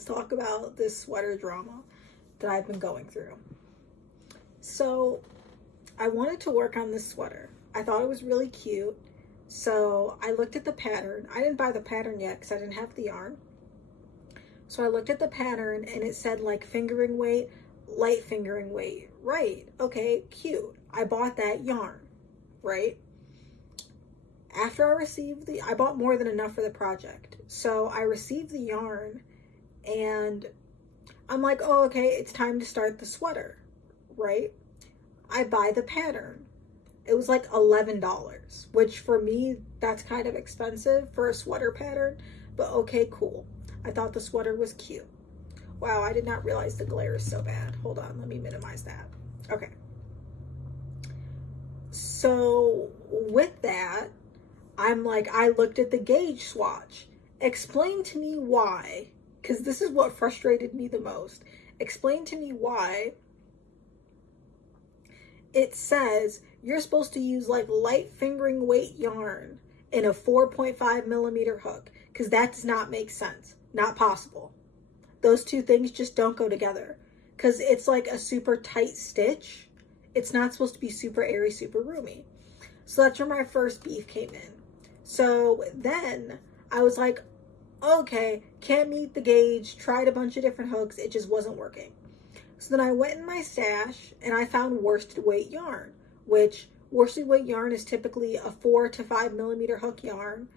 let's talk about this sweater drama that I've been going through. So I wanted to work on this sweater. I thought it was really cute. So I looked at the pattern. I didn't buy the pattern yet because I didn't have the yarn. So I looked at the pattern and it said like fingering weight, light fingering weight. Right. Okay, cute. I bought that yarn, right? After I bought more than enough for the project. So I received the yarn and I'm like, oh, okay, it's time to start the sweater, right? I buy the pattern. It was like $11, which for me, that's kind of expensive for a sweater pattern, but okay, cool. I thought the sweater was cute. Wow, I did not realize the glare is so bad. Hold on, let me minimize that. Okay. So with that, I'm like, I looked at the gauge swatch. Explain to me why, because this is what frustrated me the most. Explain to me why it says you're supposed to use like light fingering weight yarn in a 4.5 millimeter hook, because that does not make sense. Not possible. Those two things just don't go together, because it's like a super tight stitch. It's not supposed to be super airy, super roomy. So that's where my first beef came in. So then I was like, okay, can't meet the gauge, tried a bunch of different hooks, it just wasn't working. So then I went in my stash and I found worsted weight yarn, which worsted weight yarn is typically a 4 to 5 millimeter hook yarn,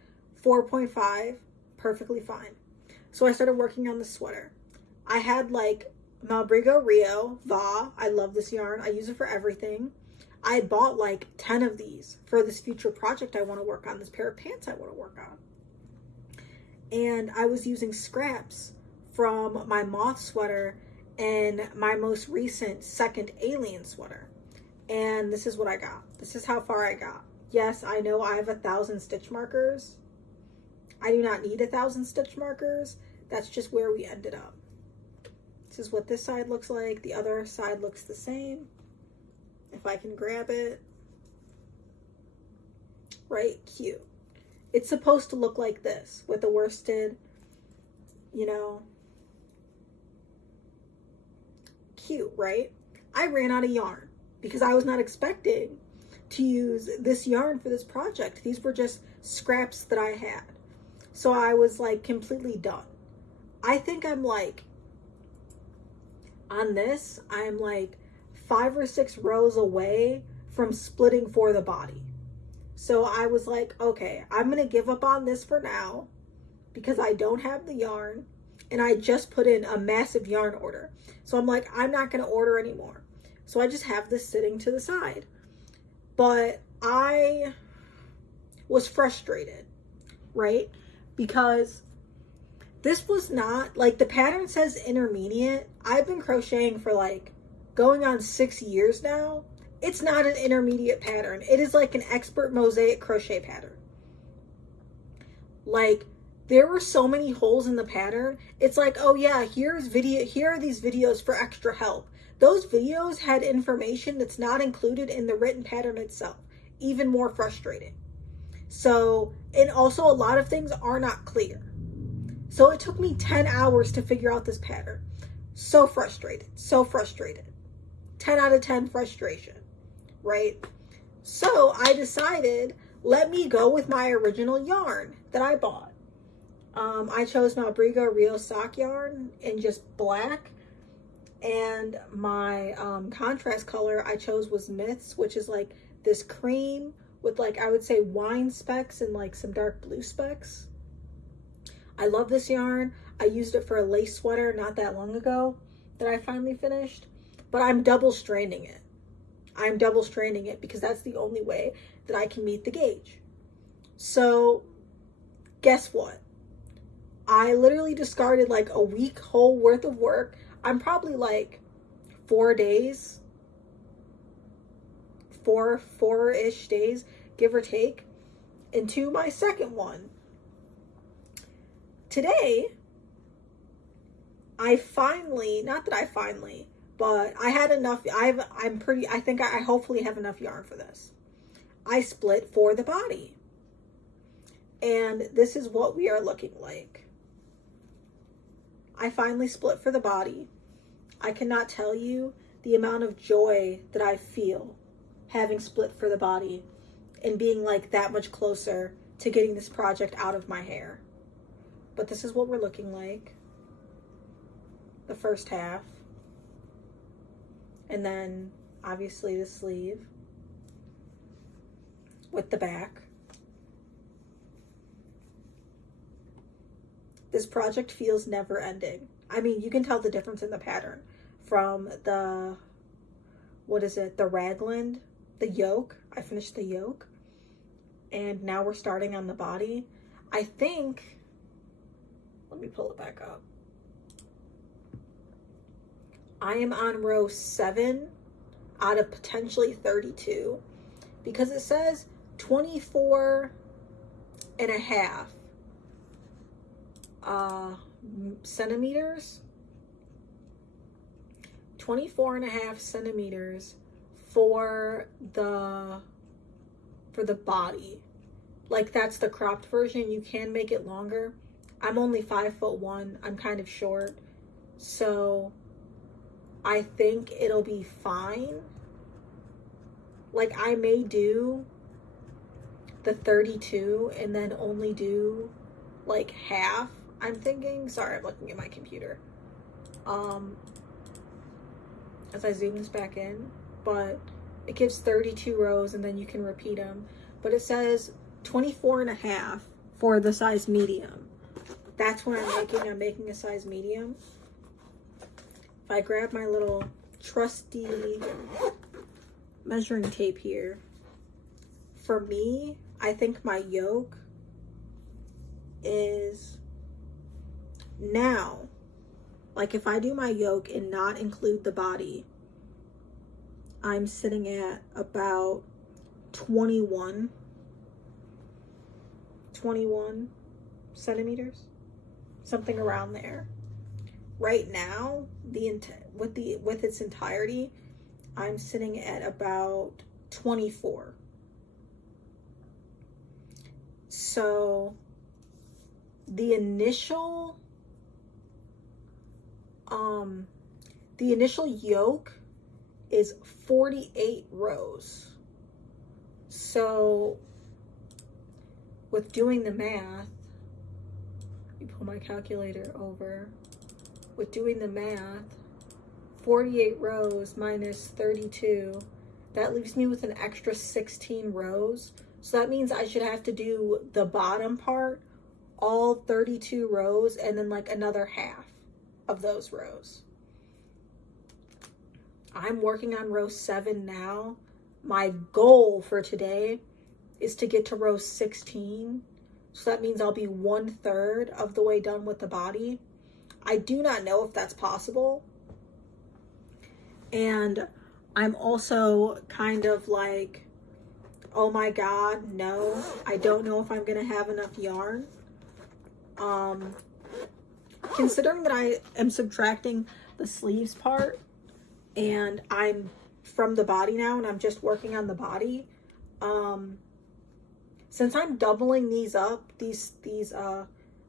4.5, perfectly fine. So I started working on the sweater. I had like Malbrigo Rio, Va, I love this yarn, I use it for everything. I bought like 10 of these for this future project I want to work on, this pair of pants I want to work on. And I was using scraps from my moth sweater and my most recent second alien sweater. And this is what I got. This is how far I got. Yes, I know I have 1,000 stitch markers. I do not need 1,000 stitch markers. That's just where we ended up. This is what this side looks like. The other side looks the same. If I can grab it. Right, cute. It's supposed to look like this with the worsted, you know. Cute, right? I ran out of yarn because I was not expecting to use this yarn for this project. These were just scraps that I had. So I was like completely done. I think I'm like, on this, I'm like 5 or 6 rows away from splitting for the body. So I was like, okay, I'm going to give up on this for now because I don't have the yarn and I just put in a massive yarn order. So I'm like, I'm not going to order anymore. So I just have this sitting to the side. But I was frustrated, right? Because this was not, like the pattern says intermediate. I've been crocheting for like going on 6 years now. It's not an intermediate pattern. It is like an expert mosaic crochet pattern. Like there were so many holes in the pattern. It's like, oh yeah, here are these videos for extra help. Those videos had information that's not included in the written pattern itself. Even more frustrating. So, and also a lot of things are not clear. So it took me 10 hours to figure out this pattern. So frustrated, so frustrated. 10 out of 10 frustration, right? So I decided, let me go with my original yarn that I bought. I chose Malbrigo Rio sock yarn in just black. And my contrast color I chose was Myths, which is like this cream with like, I would say wine specks and like some dark blue specks. I love this yarn. I used it for a lace sweater not that long ago that I finally finished, but I'm double straining it. I'm double straining it because that's the only way that I can meet the gauge. So guess what? I literally discarded like a week whole worth of work. I'm probably like 4 days, four-ish days, give or take, into my second one. Today, I had enough. I hopefully have enough yarn for this. I split for the body. And this is what we are looking like. I finally split for the body. I cannot tell you the amount of joy that I feel having split for the body and being like that much closer to getting this project out of my hair. But this is what we're looking like. The first half. And then obviously the sleeve with the back. This project feels never ending. I mean, you can tell the difference in the pattern from the, what is it? The raglan, the yoke. I finished the yoke. And now we're starting on the body. I think, let me pull it back up. I am on row 7 out of potentially 32 because it says 24 and a half centimeters. 24 and a half centimeters for the body. Like, that's the cropped version. You can make it longer. I'm only 5'1". I'm kind of short. So I think it'll be fine. Like, I may do the 32 and then only do like half, I'm thinking. Sorry, I'm looking at my computer. As I zoom this back in, but it gives 32 rows and then you can repeat them. But it says 24 and a half for the size medium. That's what I'm making a size medium. If I grab my little trusty measuring tape here, for me, I think my yoke is now, like if I do my yoke and not include the body, I'm sitting at about 21 centimeters, something around there. Right now, with its entirety, I'm sitting at about 24. So the initial yoke is 48 rows. So with doing the math, you pull my calculator over. With doing the math, 48 rows minus 32, that leaves me with an extra 16 rows. So that means I should have to do the bottom part, all 32 rows, and then like another half of those rows. I'm working on row 7 now. My goal for today is to get to row 16. So that means I'll be 1/3 of the way done with the body. I do not know if that's possible. And I'm also kind of like, oh my God, no, I don't know if I'm gonna have enough yarn. Considering that I am subtracting the sleeves part and I'm from the body now and I'm just working on the body, since I'm doubling these up, these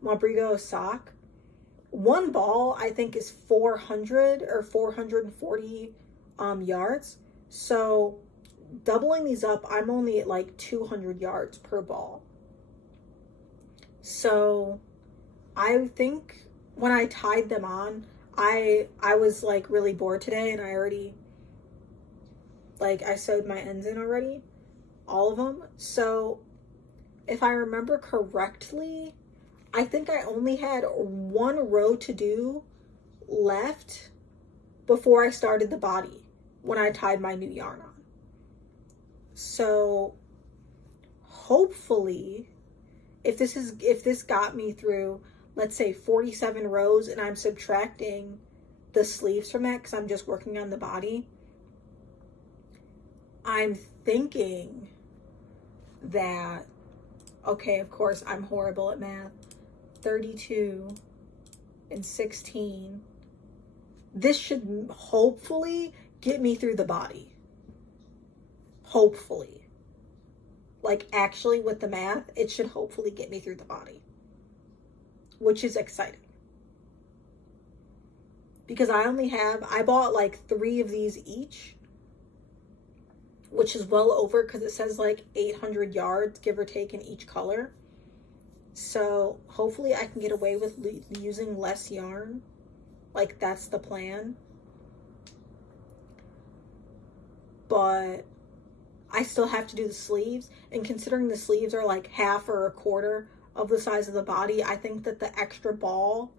Mabrigo sock, one ball I think is 400 or 440 yards. So doubling these up, I'm only at like 200 yards per ball. So I think when I tied them on, I was like really bored today and I already, like, I sewed my ends in already, all of them. So if I remember correctly, I think I only had 1 row to do left before I started the body when I tied my new yarn on. So hopefully, if this got me through, let's say 47 rows and I'm subtracting the sleeves from that because I'm just working on the body, I'm thinking that, okay, of course I'm horrible at math, 32 and 16, this should hopefully get me through the body. Hopefully. Like, actually with the math, it should hopefully get me through the body, which is exciting. because I bought like 3 of these each, which is well over, because it says like 800 yards, give or take, in each color. So hopefully I can get away with using less yarn. Like, that's the plan. But I still have to do the sleeves, and considering the sleeves are like half or a quarter of the size of the body, I think that the extra ball,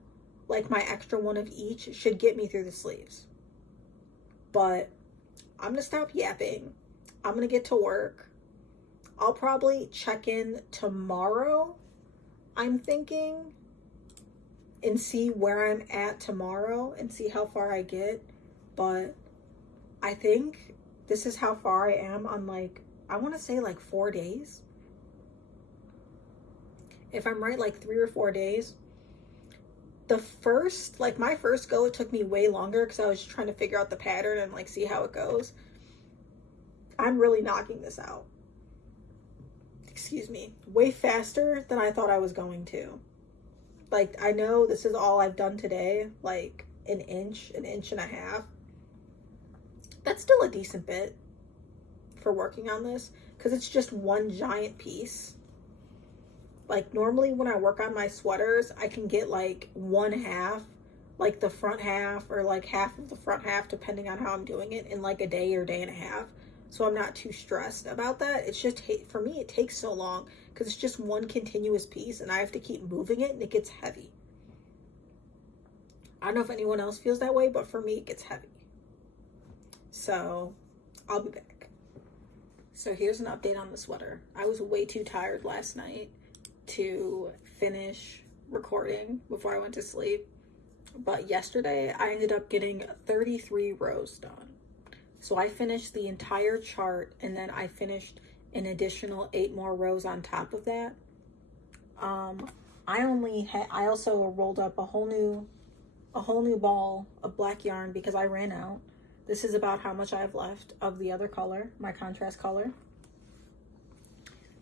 like my extra one of each, should get me through the sleeves. But I'm gonna stop yapping. I'm gonna get to work. I'll probably check in tomorrow, I'm thinking, and see where I'm at tomorrow and see how far I get. But I think this is how far I am on, like, I want to say like 4 days. If I'm right, like 3 or 4 days. My first go, it took me way longer because I was trying to figure out the pattern and like see how it goes. I'm really knocking this out. Excuse me. Way faster than I thought I was going to. Like, I know this is all I've done today, like an inch and a half. That's still a decent bit for working on this, because it's just one giant piece. Like, normally when I work on my sweaters, I can get like 1/2, like the front half, or like half of the front half, depending on how I'm doing it, in like a day or day and a half. So I'm not too stressed about that. It's just, for me, it takes so long because it's just one continuous piece and I have to keep moving it and it gets heavy. I don't know if anyone else feels that way, but for me, it gets heavy. So I'll be back. So here's an update on the sweater. I was way too tired last night to finish recording before I went to sleep. But yesterday I ended up getting 33 rows done. So I finished the entire chart, and then I finished an additional 8 more rows on top of that. I also rolled up a whole new ball of black yarn because I ran out. This is about how much I have left of the other color, my contrast color.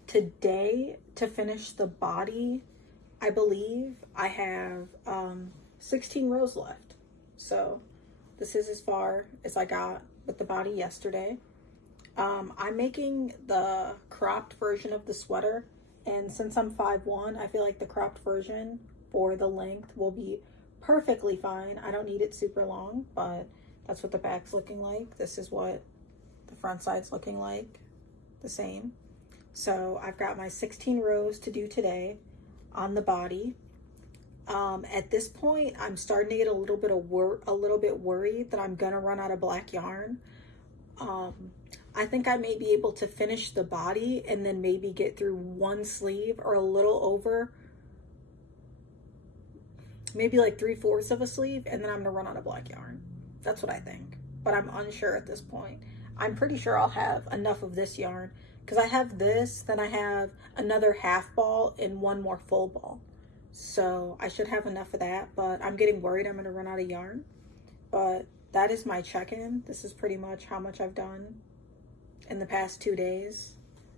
Today, to finish the body, I believe I have 16 rows left. So this is as far as I got with the body yesterday. I'm making the cropped version of the sweater, and since I'm 5'1", I feel like the cropped version for the length will be perfectly fine. I don't need it super long, but that's what the back's looking like. This is what the front side's looking like, the same. So I've got my 16 rows to do today on the body. At this point, I'm starting to get a little bit worried that I'm gonna run out of black yarn. I think I may be able to finish the body and then maybe get through one sleeve or a little over, maybe like 3/4 of a sleeve, and then I'm gonna run out of black yarn. That's what I think, but I'm unsure at this point. I'm pretty sure I'll have enough of this yarn because I have this, then I have another half ball and one more full ball. So I should have enough of that, but I'm getting worried I'm gonna run out of yarn. But that is my check-in. This is pretty much how much I've done in the past 2 days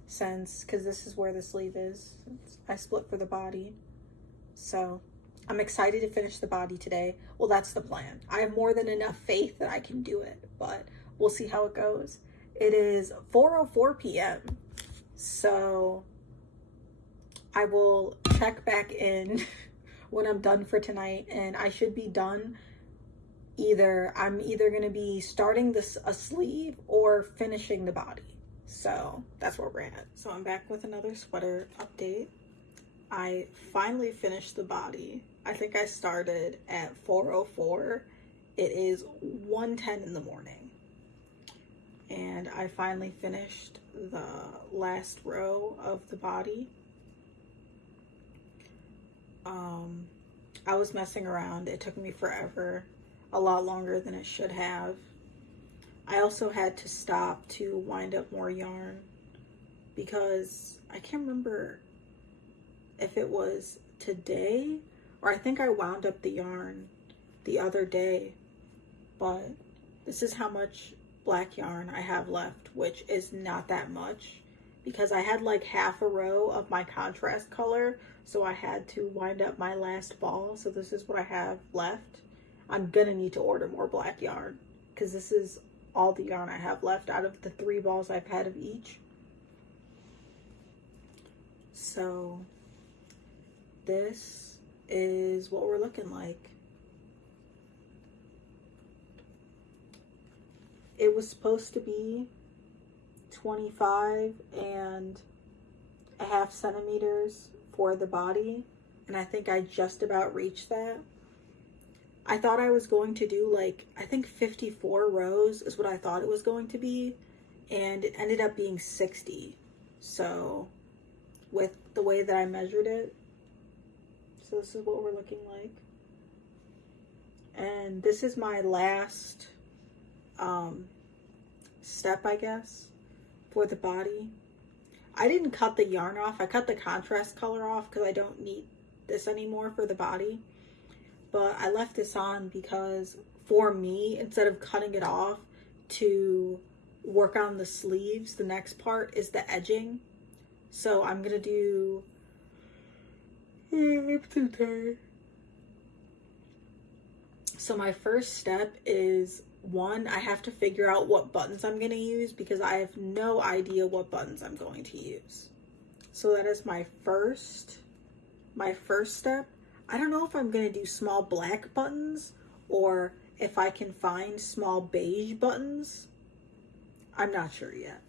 because this is where the sleeve is. I split for the body. So I'm excited to finish the body today. Well, that's the plan. I have more than enough faith that I can do it, but we'll see how it goes. It is 4:04 p.m. So I will check back in when I'm done for tonight, and I should be done. I'm either going to be starting a sleeve or finishing the body. So that's where we're at. So I'm back with another sweater update. I finally finished the body. I think I started at 4:04. It is 1:10 in the morning. And I finally finished the last row of the body. I was messing around. It took me forever, a lot longer than it should have. I also had to stop to wind up more yarn because I can't remember if it was today or I think I wound up the yarn the other day, but this is how much black yarn I have left, which is not that much because I had like half a row of my contrast color, so I had to wind up my last ball. So this is what I have left. I'm gonna need to order more black yarn because this is all the yarn I have left out of the 3 balls I've had of each. So this is what we're looking like. It was supposed to be 25 and a half centimeters for the body, and I think I just about reached that. I thought I was going to do like, I think 54 rows is what I thought it was going to be, and it ended up being 60. So with the way that I measured it, so this is what we're looking like. And this is my last step, I guess, for the body. I didn't cut the yarn off. I cut the contrast color off because I don't need this anymore for the body. But I left this on because for me, instead of cutting it off to work on the sleeves, the next part is the edging. So I'm going to do... I'm too tired. So my first step is, one, I have to figure out what buttons I'm going to use because I have no idea what buttons I'm going to use. So that is my first step. I don't know if I'm going to do small black buttons or if I can find small beige buttons. I'm not sure yet,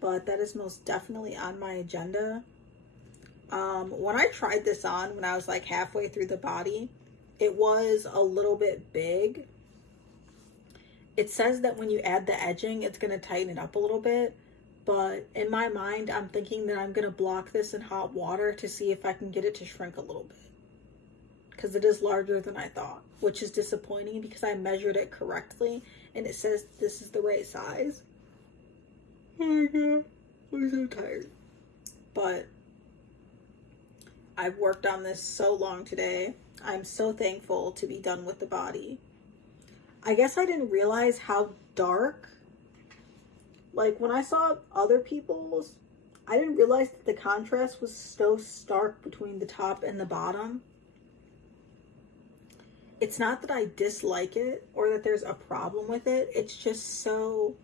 but that is most definitely on my agenda. When I tried this on, when I was like halfway through the body, it was a little bit big. It says that when you add the edging, it's going to tighten it up a little bit. But in my mind, I'm thinking that I'm going to block this in hot water to see if I can get it to shrink a little bit. Because it is larger than I thought, which is disappointing because I measured it correctly and it says this is the right size. Oh my god, I'm so tired. But I've worked on this so long today. I'm so thankful to be done with the body. I guess I didn't realize how dark, like when I saw other people's, I didn't realize that the contrast was so stark between the top and the bottom. It's not that I dislike it or that there's a problem with it. It's just so,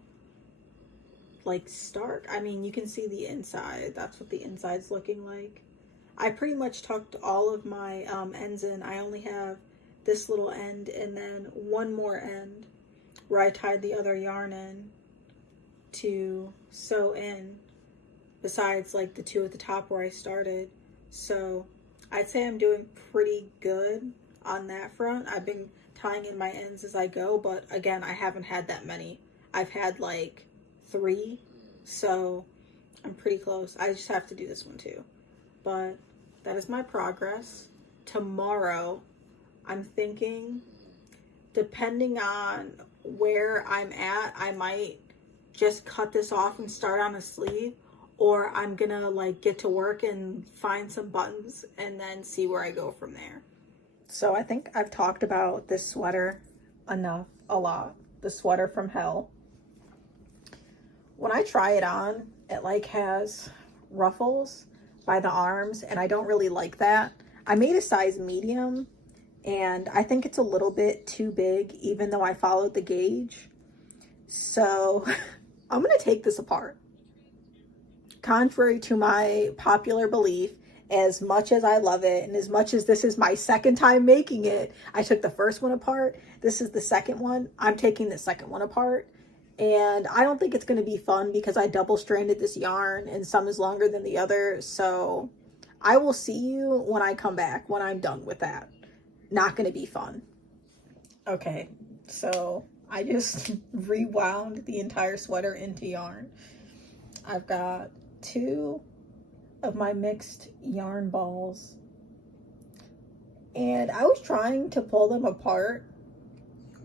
like, stark. I mean, you can see the inside. That's what the inside's looking like. I pretty much tucked all of my ends in. I only have this little end and then one more end where I tied the other yarn in to sew in, besides like the 2 at the top where I started. So I'd say I'm doing pretty good on that front. I've been tying in my ends as I go, but again, I haven't had that many. I've had like 3, so I'm pretty close. I just have to do this one too. But that is my progress. Tomorrow, I'm thinking, depending on where I'm at, I might just cut this off and start on a sleeve, or I'm gonna like get to work and find some buttons and then see where I go from there. So I think I've talked about this sweater enough, a lot. The sweater from hell. When I try it on, it like has ruffles by the arms, and I don't really like that. I made a size medium, and I think it's a little bit too big, even though I followed the gauge. So I'm gonna take this apart. Contrary to my popular belief, as much as I love it, and as much as this is my second time making it, I took the first one apart. This is the second one. I'm taking the second one apart. And I don't think it's going to be fun because I double stranded this yarn and some is longer than the other. So I will see you when I come back, when I'm done with that. Not going to be fun. Okay, so I just rewound the entire sweater into yarn. I've got 2 of my mixed yarn balls. And I was trying to pull them apart,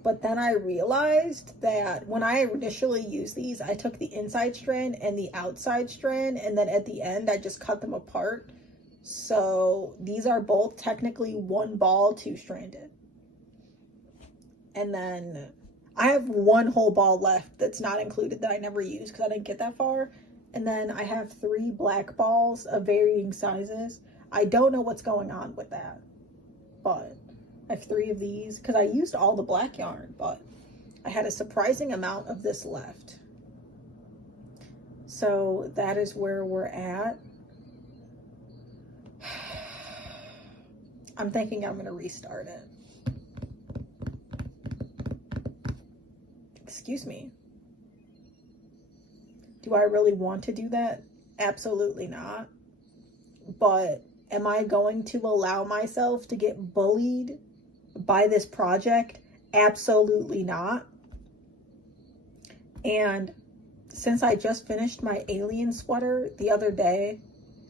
but then I realized that when I initially used these, I took the inside strand and the outside strand, and then at the end, I just cut them apart. So these are both technically 1 ball, 2-stranded. And then I have 1 whole ball left that's not included that I never used because I didn't get that far. And then I have 3 black balls of varying sizes. I don't know what's going on with that, but I have 3 of these because I used all the black yarn, but I had a surprising amount of this left. So that is where we're at. I'm thinking I'm going to restart it. Excuse me. Do I really want to do that? Absolutely not. But am I going to allow myself to get bullied by this project? Absolutely not. And since I just finished my alien sweater the other day,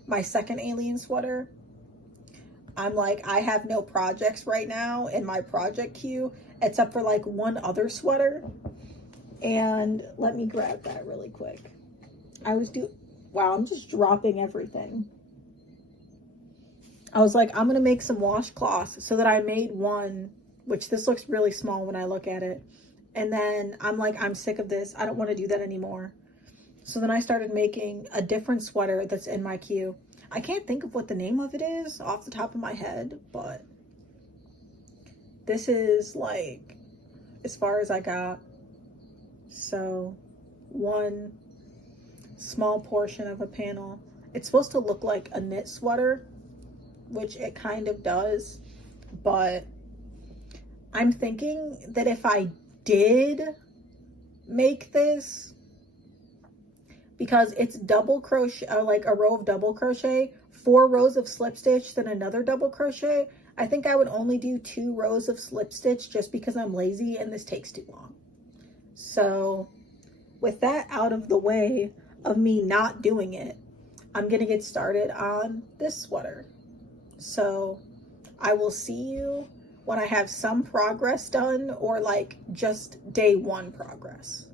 my second alien sweater, I'm like, I have no projects right now in my project queue except for like one other sweater. And let me grab that really quick. Wow, I'm just dropping everything. I was like, I'm going to make some washcloths, so that I made one, which this looks really small when I look at it. And then I'm like, I'm sick of this. I don't want to do that anymore. So then I started making a different sweater that's in my queue. I can't think of what the name of it is off the top of my head, but this is like as far as I got. So one small portion of a panel. It's supposed to look like a knit sweater, which it kind of does, but I'm thinking that if I did make this, because it's double crochet, or like a row of double crochet, 4 rows of slip stitch, then another double crochet, I think I would only do 2 rows of slip stitch just because I'm lazy and this takes too long. So with that out of the way of me not doing it, I'm gonna get started on this sweater. So I will see you when I have some progress done, or like just day 1 progress.